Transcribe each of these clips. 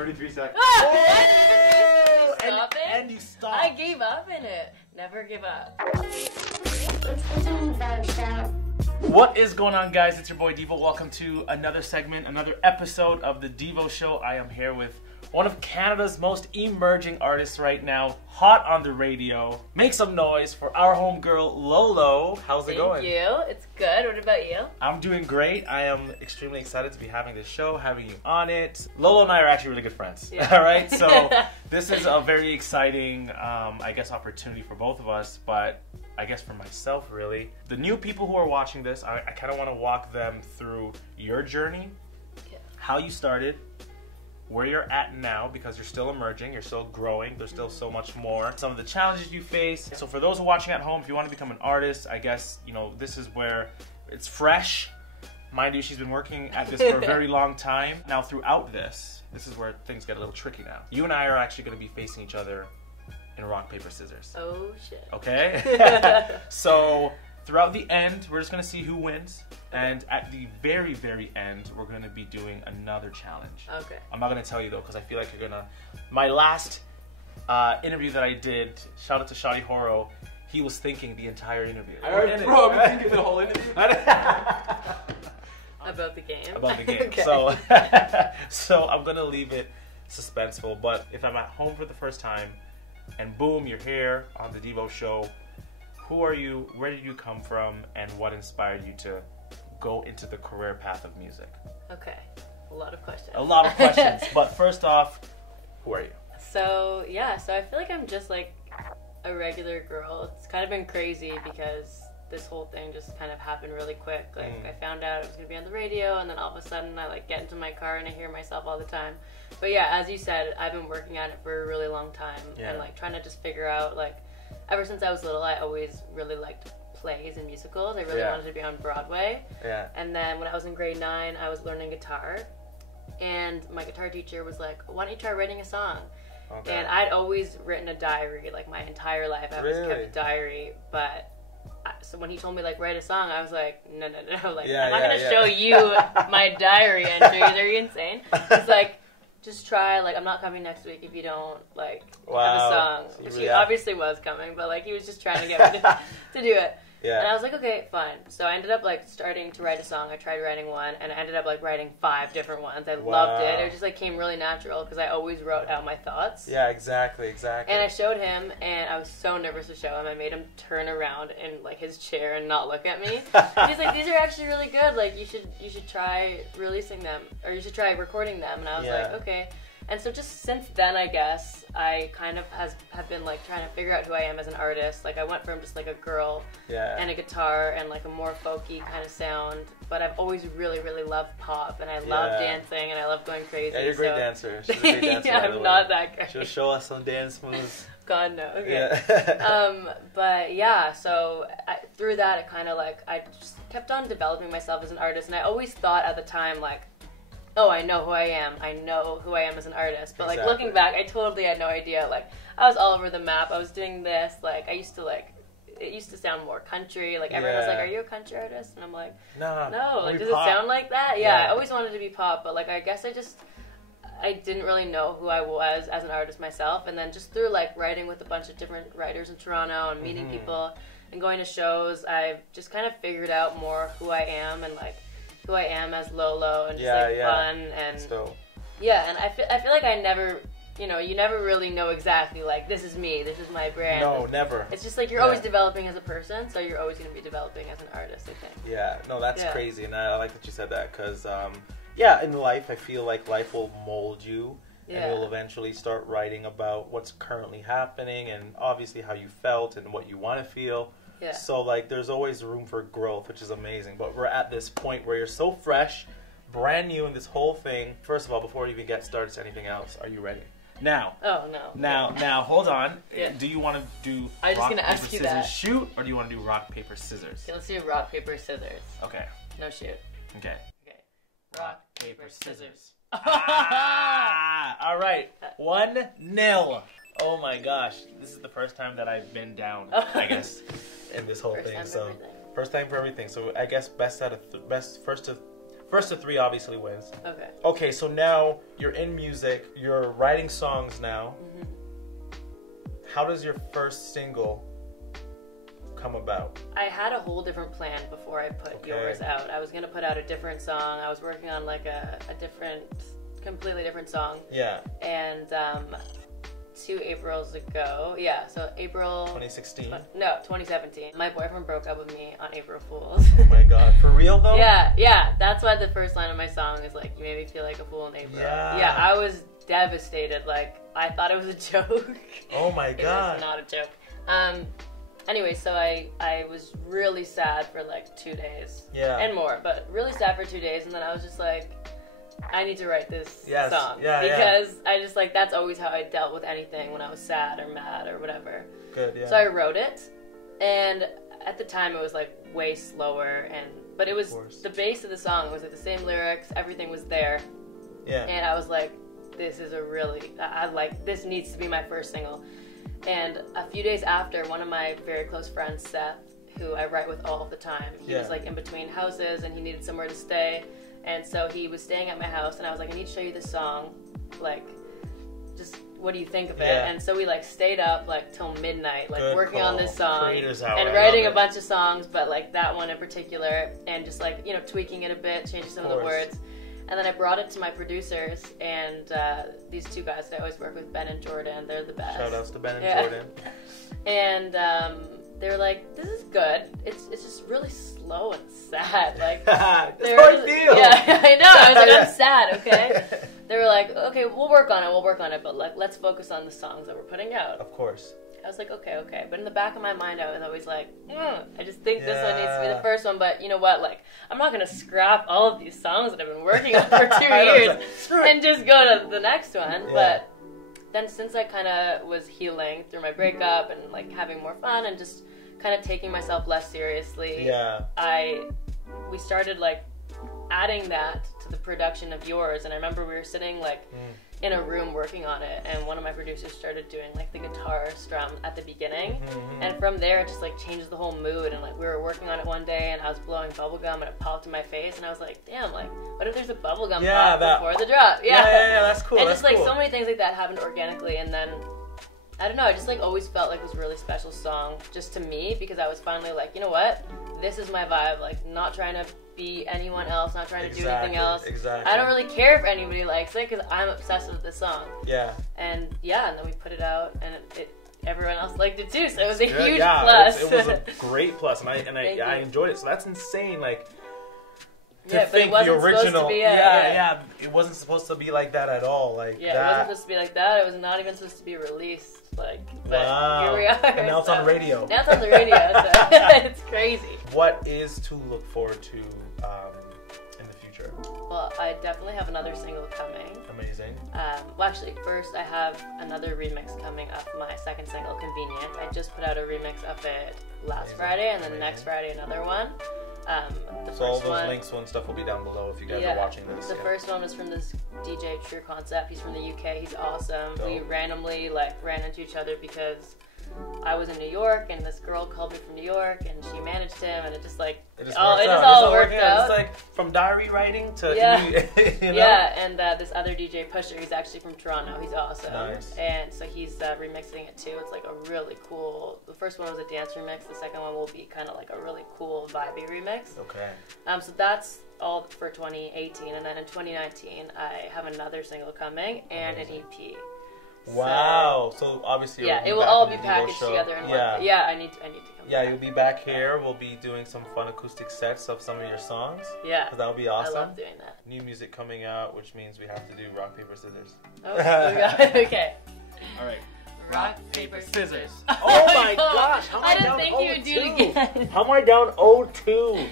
33 seconds. Oh! And you stopped. I gave up in it. Never give up. What is going on, guys? It's your boy Devo. Welcome to another segment, another episode of the Devo Show. I am here with one of Canada's most emerging artists right now, hot on the radio. Make some noise for our homegirl, Lolo. How's it going? Thank you. It's good. What about you? I'm doing great. I am extremely excited to be having this show, having you on it. Lolo and I are actually really good friends. Yeah. All right, so this is a very exciting, I guess, opportunity for both of us, but I guess for myself, really. The new people who are watching this, I kind of want to walk them through your journey, how you started, where you're at now, because you're still emerging, you're still growing, there's still so much more. Some of the challenges you face. So for those who are watching at home, if you want to become an artist, I guess, you know, this is where it's fresh. Mind you, she's been working at this for a very long time. Now throughout this is where things get a little tricky now. You and I are actually going to be facing each other in rock, paper, scissors. Oh, shit. Okay? So throughout the end, we're just going to see who wins. And at the very, very end, we're going to be doing another challenge. Okay. I'm not going to tell you, though, because I feel like you're going to... My last interview that I did, shout out to Shadi Horo, he was thinking the entire interview. I've been thinking the whole interview. About the game? About the game. Okay. So I'm going to leave it suspenseful. But if I'm at home for the first time, and boom, you're here on the Devo Show, who are you, where did you come from, and what inspired you to go into the career path of music? Okay. A lot of questions. A lot of questions. But first off, who are you? So I feel like I'm just like a regular girl. It's kind of been crazy because this whole thing just kind of happened really quick. Like I found out I was gonna be on the radio, and then all of a sudden I like get into my car and I hear myself all the time. But yeah, as you said, I've been working at it for a really long time and like trying to just figure out, like, ever since I was little, I always really liked plays and musicals. I really wanted to be on Broadway. Yeah. And then when I was in grade 9, I was learning guitar, and my guitar teacher was like, "Why don't you try writing a song?" Okay. And I'd always written a diary, like my entire life. I always kept a diary, but so when he told me like write a song, I was like, no, like I'm not gonna show you my diary entries. Are you insane? It's like, just try, like, I'm not coming next week if you don't, like, have a song. Which he obviously was coming, but, like, he was just trying to get me to do it. Yeah. And I was like, okay, fine. So I ended up, like, starting to write a song. I tried writing one, and I ended up, like, writing 5 different ones. I loved it. It just, like, came really natural because I always wrote out my thoughts. Yeah, exactly. And I showed him, and I was so nervous to show him. I made him turn around in, like, his chair and not look at me. And he's like, these are actually really good. Like, you should try releasing them, or you should try recording them. And I was like, okay. And so just since then, I guess, I kind of have been, like, trying to figure out who I am as an artist. Like, I went from just, like, a girl and a guitar and, like, a more folky kind of sound. But I've always really, really loved pop, and I love dancing, and I love going crazy. Yeah, you're a great dancer. She's a great dancer. Yeah, I'm not that great. She'll show us some dance moves. God, no. Okay. Yeah. But, yeah, so through that, it kind of, like, I just kept on developing myself as an artist. And I always thought at the time, like, oh, I know who I am. I know who I am as an artist. But, like, looking back, I totally had no idea. Like, I was all over the map. I was doing this. Like, it used to sound more country. Like, everyone was like, are you a country artist? And I'm like, no. Like, does it sound like that? Yeah, I always wanted to be pop. But, like, I guess I didn't really know who I was as an artist myself. And then just through, like, writing with a bunch of different writers in Toronto and meeting people and going to shows, I've just kind of figured out more who I am and, like, who I am as Lolo and just fun and and I feel like I never, you never really know exactly, like, this is me, this is my brand. No, never. It's just like you're always developing as a person, so you're always going to be developing as an artist, I think. Yeah, no, that's crazy, and I like that you said that because in life I feel like life will mold you and you'll eventually start writing about what's currently happening and obviously how you felt and what you want to feel. Yeah. So, like, there's always room for growth, which is amazing. But we're at this point where you're so fresh, brand new in this whole thing. First of all, before we even get started to anything else, are you ready? Now. Oh, no. Now, hold on. Yeah. Do you want to do rock, paper, scissors, shoot, or do you want to do rock, paper, scissors? Okay, let's do rock, paper, scissors. Okay. No shoot. Okay. Rock, paper, scissors. All right. 1-0. Oh, my gosh. This is the first time that I've been down, I guess. In this whole thing, so first time for everything. So I guess first First to 3 obviously wins. Okay. Okay, so now you're in music. You're writing songs now. Mm-hmm. How does your first single come about? I had a whole different plan before I put yours out. I was gonna put out a different song. I was working on like a completely different song. Yeah. And 2 Aprils ago, so April 2016. No, 2017. My boyfriend broke up with me on April Fools. Oh my god, for real though? Yeah. That's why the first line of my song is like, "You made me feel like a fool in April." Yeah, I was devastated. Like, I thought it was a joke. Oh my god. It was not a joke. Anyway, so I was really sad for like 2 days. Yeah. And more, but really sad for 2 days, and then I was just like, I need to write this song. Yeah, because I just like, that's always how I dealt with anything when I was sad or mad or whatever. Good, yeah. So I wrote it, and at the time it was like way slower, but it was the base of the song. It was like the same lyrics, everything was there. Yeah. And I was like, this is this needs to be my first single. And a few days after, one of my very close friends, Seth, who I write with all the time, he was like in between houses and he needed somewhere to stay. And so he was staying at my house, and I was like, I need to show you this song. Like, just what do you think of it? And so we like stayed up like till midnight, like working on this song and writing a bunch of songs, but like that one in particular, and just like, you know, tweaking it a bit, changing some of the words. And then I brought it to my producers, and these 2 guys that I always work with, Ben and Jordan, they're the best. Shout outs to Ben and Jordan. And they were like, this is good. It's just really slow and sad. Like, that's how I feel. Yeah, I know. I was like, I'm sad, okay? They were like, okay, we'll work on it, but like, let's focus on the songs that we're putting out. Of course. I was like, okay. But in the back of my mind, I was always like, I just think this one needs to be the first one. But you know what? Like, I'm not going to scrap all of these songs that I've been working on for 2 years and just go to the next one. Yeah. But then since I kind of was healing through my breakup and like having more fun and just kind of taking myself less seriously, we started like adding that to the production of yours. And I remember we were sitting like in a room working on it, and one of my producers started doing like the guitar strum at the beginning, and from there it just like changed the whole mood. And like we were working on it one day, and I was blowing bubble gum, and it popped in my face, and I was like, damn, like what if there's a bubble gum pop before the drop? Yeah, that's cool. And just like so many things like that happened organically. And then I don't know, I just like always felt like it was a really special song just to me, because I was finally like, you know what, this is my vibe. Like, not trying to be anyone else, not trying to do anything else. I don't really care if anybody likes it, because I'm obsessed with this song. And then we put it out, and everyone else liked it too, so it was a huge plus. It was a great plus, and I enjoyed it. So that's insane. Like, to think but it the wasn't original, supposed to be it wasn't supposed to be like that at all. Like, it wasn't supposed to be like that. It was not even supposed to be released. Like, but here we are. And now it's on the radio. Now it's on the radio. So it's crazy. What is to look forward to in the future? Well, I definitely have another single coming. Amazing. Well, actually, first I have another remix coming up. My second single, Convenient. I just put out a remix of it last Friday, and then next Friday another one. So all those links and stuff will be down below if you guys are watching this. The first one was from this DJ True Concept. He's from the UK. He's awesome. We randomly ran into each other because I was in New York, and this girl called me from New York, and she managed him, and it just all worked out. It's like from diary writing to you know? And this other DJ Pusher, he's actually from Toronto. He's awesome. Nice. And so he's remixing it too. It's like a really cool. The first one was a dance remix. The second one will be kind of like a really cool vibey remix. Okay. So that's all for 2018, and then in 2019 I have another single coming and an EP. Wow. So obviously it will all be packaged together in one. Yeah, I need to come. Yeah, you'll be back here. We'll be doing some fun acoustic sets of some of your songs. Yeah. That'll be awesome. I love doing that. New music coming out, which means we have to do rock, paper, scissors. Oh, okay. All right. Rock, paper, scissors. Oh my gosh. How am I didn't think you would do it again. How am I down 0-2?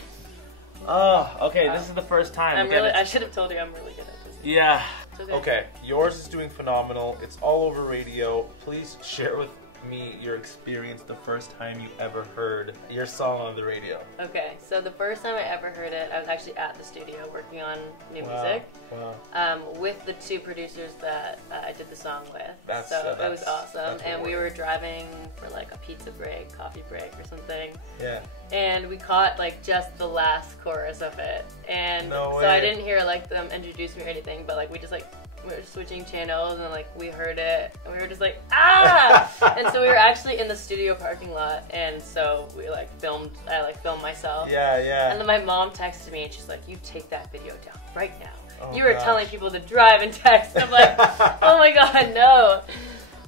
Oh, okay. This is the first time. I should have told you I'm really good at this. Yeah. Okay. Yours is doing phenomenal. It's all over radio. Please share with me your experience the first time you ever heard your song on the radio. Okay, so the first time I ever heard it, I was actually at the studio working on new music. Wow. With the two producers that I did the song with. That's it was awesome. And we rewarding. were driving for like a pizza break, coffee break or something. Yeah. And we caught like just the last chorus of it. And No so way. I didn't hear like them introduce me or anything, but like we were switching channels and like we heard it and we were just like, ah! And so we were actually in the studio parking lot, and so we like I filmed myself. Yeah, yeah. And then my mom texted me and she's like, you take that video down right now. Oh, You were gosh. telling people to drive and text. I'm like, oh my god, no.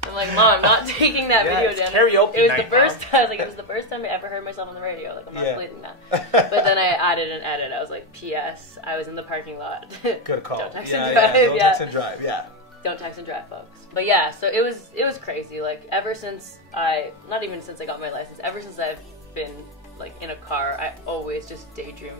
I'm like, Mom, I'm not taking that Yeah, video it's down. karaoke It was night, the first Mom. time. Like, it was the first time I ever heard myself on the radio. Like, I'm not Yeah. believing that. But then I added an edit. I was like, P.S. I was in the parking lot. Good call. Don't text yeah, and yeah. drive. Don't Yeah. text and drive. Yeah. Don't text and drive, folks. But yeah, so it was crazy. Like, ever since not even since I got my license, ever since I've been like in a car, I always just daydream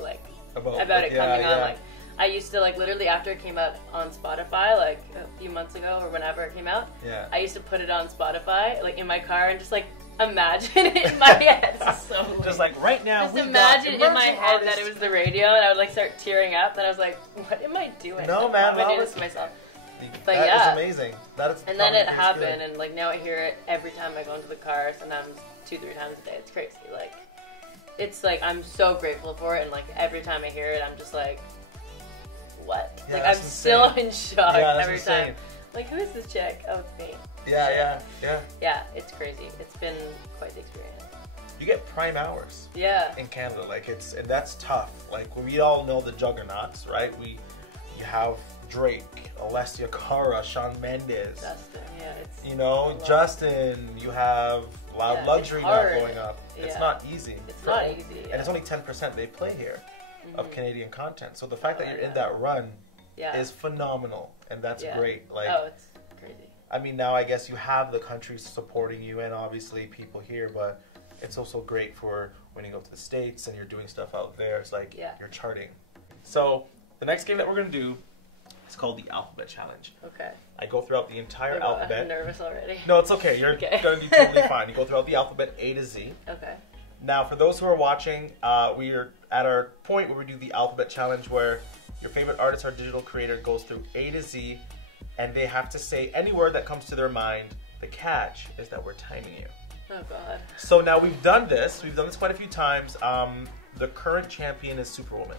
like about it coming on. Like, I used to like literally after it came out on Spotify like a few months ago or whenever it came out, Yeah. I used to put it on Spotify like in my car and just like imagine it in my head. It's so weird. Just like right now. Just we got imagine in my emerging head that artists. it was the radio, and I would like start tearing up, and I was like, "What am I doing? No, Like, man, why am I that doing was- this to myself?" But That yeah. is amazing. That is. And then it probably happened, good. and like now I hear it every time I go into the car. Sometimes 2-3 times a day. It's crazy. Like, it's like I'm so grateful for it, and like every time I hear it, I'm just like, what? Yeah, like I'm that's still insane. in shock Yeah, that's every insane. time. Like, who is this chick? Oh, it's me. Yeah. Yeah, it's crazy. It's been quite the experience. You get prime hours Yeah. in Canada, like and that's tough. Like we all know the juggernauts, right? You have Drake, Alessia Cara, Shawn Mendes. Justin. Yeah, it's. You know, Justin. You have Loud Yeah, Luxury it's now hard. going up. It's Yeah. not easy. It's for not all- easy, and yeah. it's only 10% they play here of Mhm. Canadian content. So the fact that Oh, you're in yeah. that run Yeah. is phenomenal, and that's Yeah. great. Like, Oh, it's crazy. I mean, now I guess you have the countries supporting you, and obviously people here, but it's also great for when you go to the States and you're doing stuff out there. It's like Yeah. you're charting. So the next game that we're gonna do is called the Alphabet Challenge. Okay. I go throughout the entire I'm alphabet. nervous already. No, it's okay. You're Okay. gonna be totally fine. You go throughout the alphabet A to Z. Okay. Now, for those who are watching, we are at our point where we do the alphabet challenge, where your favorite artist or digital creator goes through A to Z, and they have to say any word that comes to their mind. The catch is that we're timing you. Oh God. So now we've done this. We've done this quite a few times. The current champion is Superwoman.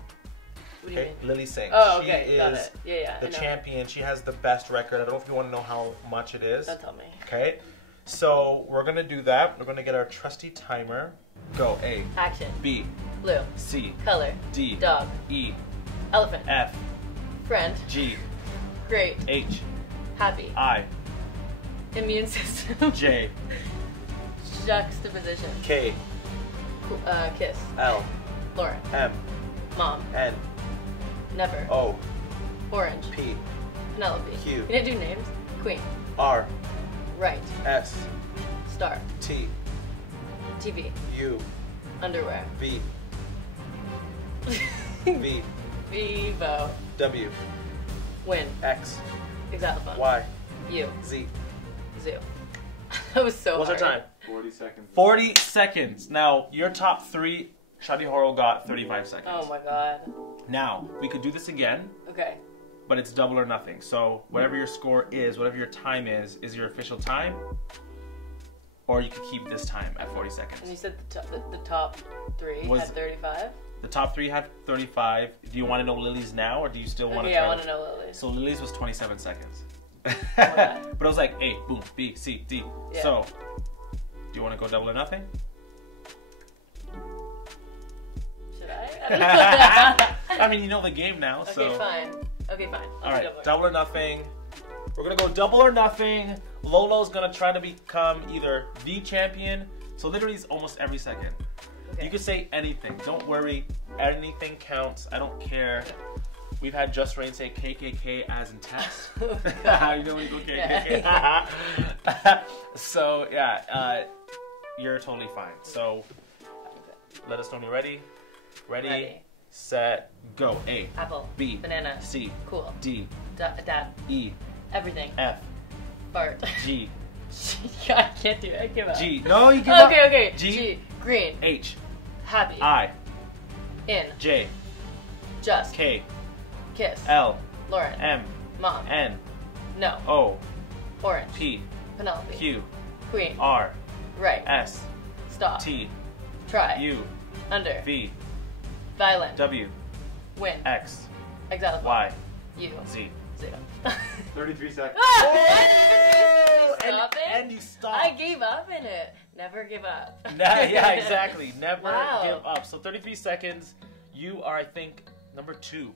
What do you Okay, mean? Lily Singh. Oh, She okay. Got is it. Yeah, I the know. champion. She has the best record. I don't know if you want to know how much it is. Don't tell me. Okay, so we're gonna do that. We're gonna get our trusty timer. Go. A, Action. B, Blue. C, Color. D, Dog. E, Elephant. F, Friend. G, Great. H, Happy. I, Immune system. J, Juxtaposition. K, Kiss. L, Lauren. M, Mom. N, Never. O, Orange. P, Penelope. Q. Can I do names? Queen. R, Right. S, Star. T, TV. U, Underwear. V, V, Vivo. W, Win. X, Xylophone. Y, You. Z. Zoo. That was so What's our hard. time? 40 seconds. 40 seconds. Now, your top three, Shadi Horo got 35 seconds. Oh my God. Now, we could do this again, Okay. but it's double or nothing. So, whatever your score is, whatever your time is your official time, or you could keep this time at 40 And you seconds. said the top three Was- had 35? The top three had 35. Do you want to know Lily's now, or do you still want to Okay, try I want to know Lily. So, Lily's was 27 seconds. Okay. But it was like A, boom, B, C, D. Yeah. So, do you want to go double or nothing? Should I? I don't know. I mean, you know the game now, so. Okay, fine. Okay, fine. I'll All do right, double or nothing. We're gonna go double or nothing. Lolo's gonna try to become either the champion. So literally, it's almost every second. Okay. You can say anything. Don't worry. Anything counts. I don't care. We've had Just Rain say KKK as in test. You know when you go KKK. So yeah, you're totally fine. So let us know when you're ready. Ready. Set, go. A, Apple. B, Banana. C, Cool. D, Dad. E, Everything. F, Fart. G, I can't do it. I give up. G. No, you give up. Okay. G. Green. H. Happy. I. In. J. Just. K. Kiss. L. Lauren. M. Mom. N. No. O. Orange. P. Penelope. Q. Queen. R. Right. S. Stop. T. Try. U. Under. V. Violent. W. Win. X. Exile. Y. U. Z. 0. 33 seconds. Stop it. And you stop. I gave up in it. Never give up. Yeah, exactly. Never Wow. give up. So 33 seconds. You are, I think, number 2.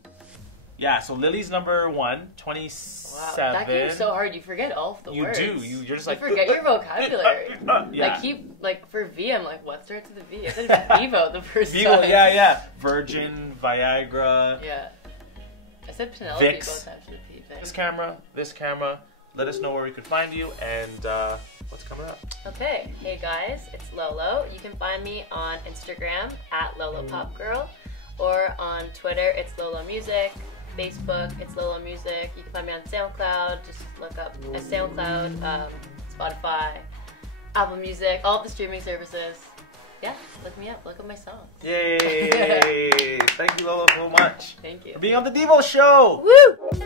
Yeah, so Lily's number 1, 27. Wow, that game's so hard. You forget all of the You words. do. You're just You like... forget your vocabulary. Yeah. I keep, like, for V, I'm like, what starts with a V? I said Devo the first Vivo, time. yeah. Virgin, Viagra. Yeah. I said Penelope Vicks. both times with P. This camera. Let us know where we could find you and what's coming up. Okay, hey guys, it's Lolo. You can find me on Instagram at LoloPopGirl, or on Twitter, it's Lolo Music. Facebook, it's Lolo Music. You can find me on SoundCloud. Just look up SoundCloud, Spotify, Apple Music, all of the streaming services. Yeah, look me up. Look up my songs. Yay! Thank you, Lola, so much Thank you. for being on the Devo Show. Woo!